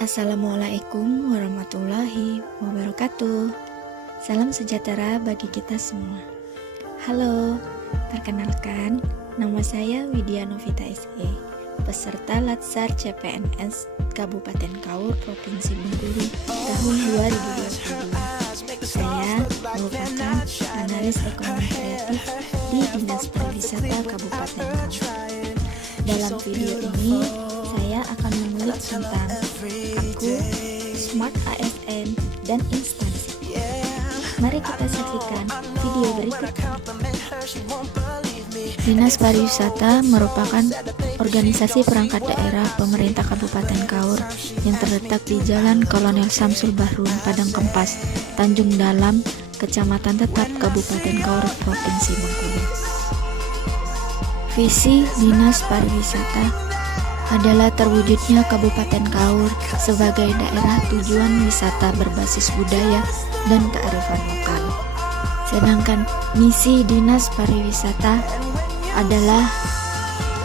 Assalamualaikum warahmatullahi wabarakatuh. Salam sejahtera bagi kita semua. Halo, perkenalkan, nama saya Widya Novita SE, peserta Latsar CPNS Kabupaten Kaur, Provinsi Bengkulu tahun 2022. Saya merupakan analis ekonomi kreatif di Dinas Pariwisata Kabupaten Kaur. Dalam video ini, saya akan mengulik tentang Aku, Smart ASN, dan instansi. Mari kita saksikan video berikut. Dinas Pariwisata merupakan organisasi perangkat daerah pemerintah Kabupaten Kaur yang terletak di Jalan Kolonel Samsul Bahrun, Padang Kempas, Tanjung Dalam, Kecamatan Tetap, Kabupaten Kaur, Provinsi Bengkulu. Visi Dinas Pariwisata adalah terwujudnya Kabupaten Kaur sebagai daerah tujuan wisata berbasis budaya dan kearifan lokal. Sedangkan misi Dinas Pariwisata adalah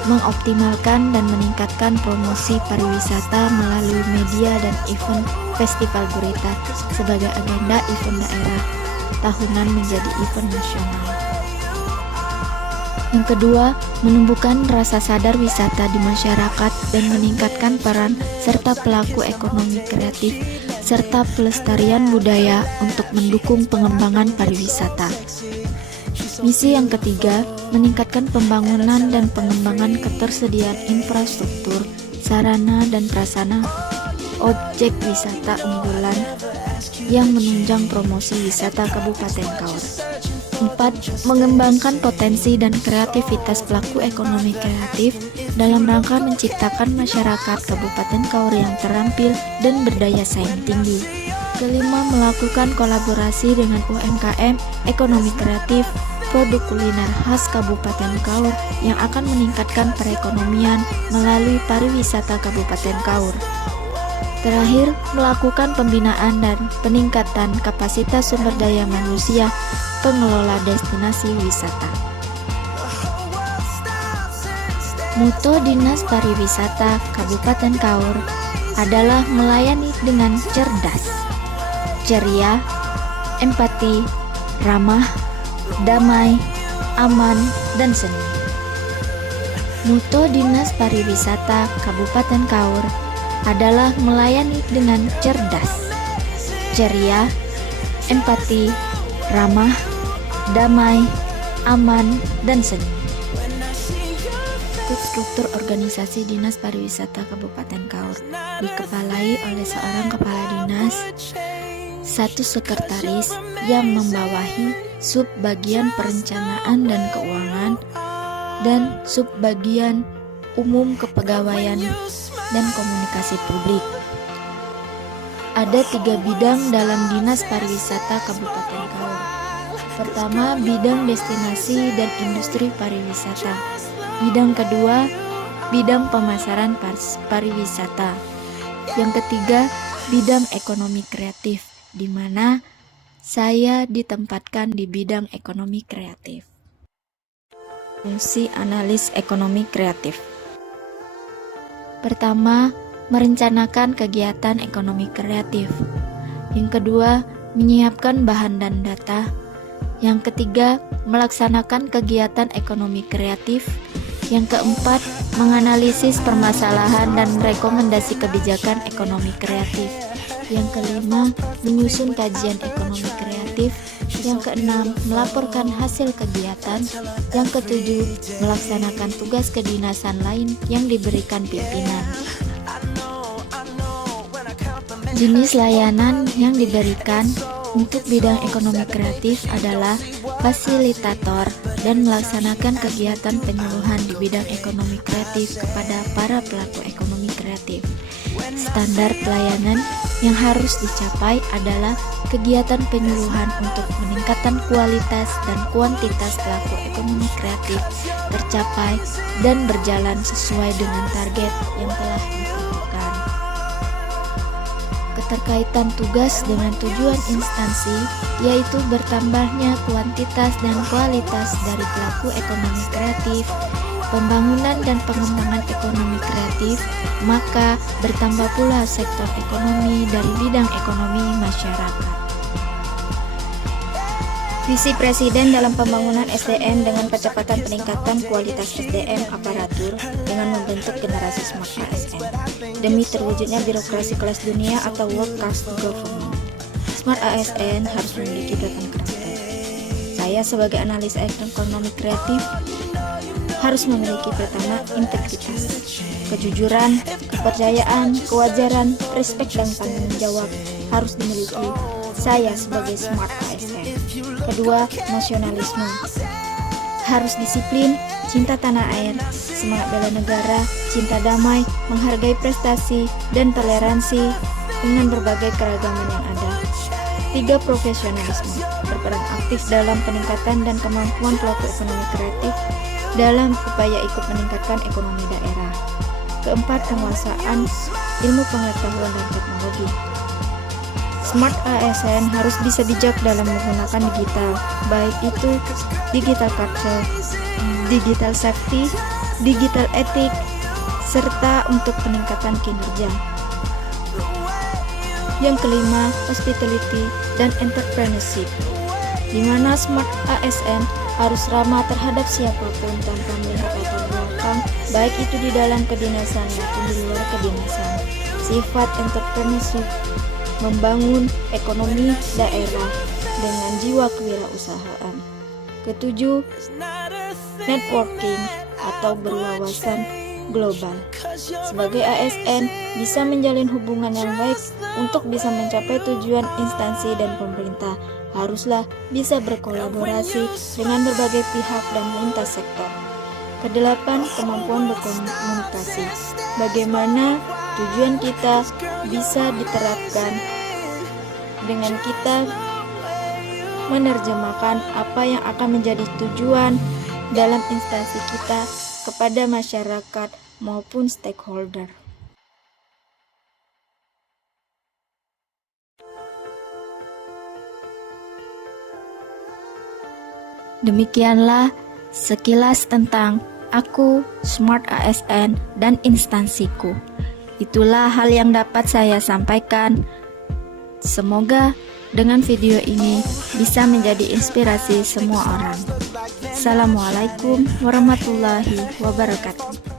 mengoptimalkan dan meningkatkan promosi pariwisata melalui media dan event festival gurita sebagai agenda event daerah tahunan menjadi event nasional. Yang kedua, menumbuhkan rasa sadar wisata di masyarakat dan meningkatkan peran serta pelaku ekonomi kreatif serta pelestarian budaya untuk mendukung pengembangan pariwisata. Misi yang ketiga, meningkatkan pembangunan dan pengembangan ketersediaan infrastruktur, sarana dan prasarana objek wisata unggulan yang menunjang promosi wisata Kabupaten Kaur. 4. Mengembangkan potensi dan kreativitas pelaku ekonomi kreatif dalam rangka menciptakan masyarakat Kabupaten Kaur yang terampil dan berdaya saing tinggi. Kelima, melakukan kolaborasi dengan UMKM ekonomi kreatif produk kuliner khas Kabupaten Kaur yang akan meningkatkan perekonomian melalui pariwisata Kabupaten Kaur. Terakhir, melakukan pembinaan dan peningkatan kapasitas sumber daya manusia pengelola destinasi wisata. Moto Dinas Pariwisata Kabupaten Kaur adalah melayani dengan cerdas, ceria, empati, ramah, damai, aman, dan seni. Moto Dinas Pariwisata Kabupaten Kaur adalah melayani dengan cerdas, ceria, empati, ramah, damai, aman, dan seni. Struktur organisasi Dinas Pariwisata Kabupaten Kaur dikepalai oleh seorang kepala dinas, satu sekretaris yang membawahi sub bagian perencanaan dan keuangan, dan sub bagian umum kepegawaian dan komunikasi publik. Ada 3 bidang dalam Dinas Pariwisata Kabupaten Kaur. Pertama, bidang destinasi dan industri pariwisata. Bidang kedua, bidang pemasaran pariwisata. Yang ketiga, bidang ekonomi kreatif, di mana saya ditempatkan di bidang ekonomi kreatif. Fungsi analis ekonomi kreatif. Pertama, merencanakan kegiatan ekonomi kreatif. Yang kedua, menyiapkan bahan dan data. Yang ketiga, melaksanakan kegiatan ekonomi kreatif. Yang keempat, menganalisis permasalahan dan rekomendasi kebijakan ekonomi kreatif. Yang kelima, menyusun kajian ekonomi kreatif. Yang keenam, melaporkan hasil kegiatan. Yang ketujuh, melaksanakan tugas kedinasan lain yang diberikan pimpinan. Jenis layanan yang diberikan untuk bidang ekonomi kreatif adalah fasilitator dan melaksanakan kegiatan penyuluhan di bidang ekonomi kreatif kepada para pelaku ekonomi kreatif. Standar pelayanan yang harus dicapai adalah kegiatan penyuluhan untuk meningkatkan kualitas dan kuantitas pelaku ekonomi kreatif tercapai dan berjalan sesuai dengan target yang telah ditentukan. Keterkaitan tugas dengan tujuan instansi yaitu bertambahnya kuantitas dan kualitas dari pelaku ekonomi kreatif pembangunan dan pengembangan ekonomi kreatif, maka bertambah pula sektor ekonomi dari bidang ekonomi masyarakat. Visi Presiden dalam pembangunan SDM dengan percepatan peningkatan kualitas SDM aparatur dengan membentuk generasi Smart ASN demi terwujudnya birokrasi kelas dunia atau World Class Government. Smart ASN harus memiliki 8 karakter. Saya sebagai analis ekonomi kreatif harus memiliki pertama integritas, kejujuran, kepercayaan, kewajaran, respek dan tanggung jawab harus dimiliki saya sebagai Smart ASN. Kedua, nasionalisme. Harus disiplin, cinta tanah air, semangat bela negara, cinta damai, menghargai prestasi, dan toleransi dengan berbagai keragaman yang ada. Tiga, profesionalisme. Berperan aktif dalam peningkatan dan kemampuan pelaku ekonomi kreatif dalam upaya ikut meningkatkan ekonomi daerah. Keempat, penguasaan ilmu pengetahuan dan teknologi. Smart ASN harus bisa bijak dalam menggunakan digital, baik itu digital culture, digital safety, digital etik, serta untuk peningkatan kinerja. Yang kelima, hospitality dan entrepreneurship, di mana Smart ASN harus ramah terhadap siapapun tanpa melihat latar belakang, baik itu di dalam kedinasan maupun di luar kedinasan. Sifat entrepreneurship membangun ekonomi daerah dengan jiwa kewirausahaan. Ketujuh, networking atau berwawasan global. Sebagai ASN bisa menjalin hubungan yang baik untuk bisa mencapai tujuan instansi dan pemerintah. Haruslah bisa berkolaborasi dengan berbagai pihak dan lintas sektor. Kedelapan, kemampuan berkomunikasi. Bagaimana tujuan kita bisa diterapkan dengan kita menerjemahkan apa yang akan menjadi tujuan dalam instansi kita kepada masyarakat maupun stakeholder. Demikianlah sekilas tentang aku, Smart ASN, dan instansiku. Itulah hal yang dapat saya sampaikan. Semoga dengan video ini bisa menjadi inspirasi semua orang. Assalamualaikum warahmatullahi wabarakatuh.